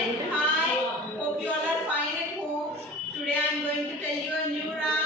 student. Hi, hope you all are fine at home. Today I am going to tell you a new rhyme.